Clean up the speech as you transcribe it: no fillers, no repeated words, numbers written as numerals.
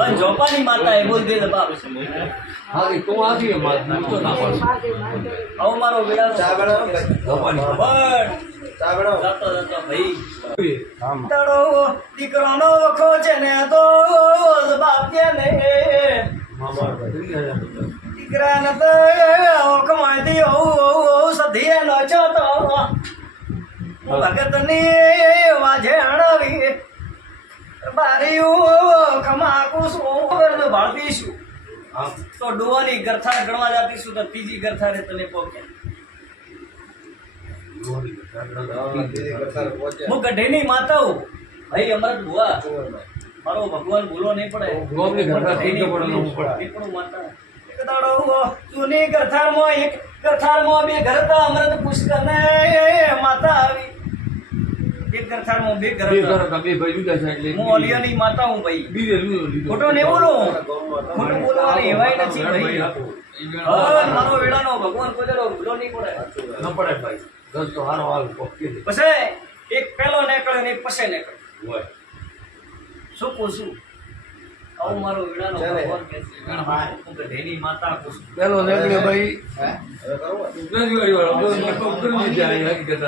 और जोपानी माता है बोल दे बाप हाँ कि तू आ गई मात तो ना पड़ आओ मारो बेड़ा ચા બનાવો ભાઈ. જોવાની બરાબર ચા બનાવો. જાતો જાતો ભાઈ આમ તડો દીકરાનો વખો છે ને તો બાપ કે ને મામા દુનિયા દીકરાને તો ઓખમાંથી સધીએ નો ચોતો ભગતની વાજે હણવી બારીયું ખમાકું ભાળતીશું આમ તો ડોવાની ગરથા ગણવા જાતીશું તો ત્રીજી ગરથા રે તને પોકે જોવાની દીદી કરતા પહોંચ્યા. હું ગઢેની માતા હું ભાઈ અમરત ભુવા મારો ભગવાન ભૂલો નહીં પડે ગોમની ગરથા થઈ ગયો પણ ન પડે. દીકરો માતા એક દાડો જૂની ગરથારમાં એક ગરથારમાં બે ગરતા અમૃત પુષ્કરને માતા આવી એક ગરથારમાં બે બે ગરતા ઘર બે ભાઈ જુદા છે એટલે હું ઓલિયાની માતા હું ભાઈ બીજે લીધો ખોટો નહીં બોલું ખોટું બોલવાની એવાય નથી ભાઈ હા મારો વેળાનો ભગવાન કોઈ ભૂલો નહીં પડે ન પડે ભાઈ દસ તો હારો હાલ પોકી દે પછી એક પેલો નીકળ્યો ને એક પછી નીકળ્યો હોય શું પૂછું આવું મારો વેળાનો ચાલે. ભગવાન કહે છે હું ગઢેની માતા પૂછું પેલો નીકળ્યો ભાઈ હવે કરવો? નથી વાળો હકીકત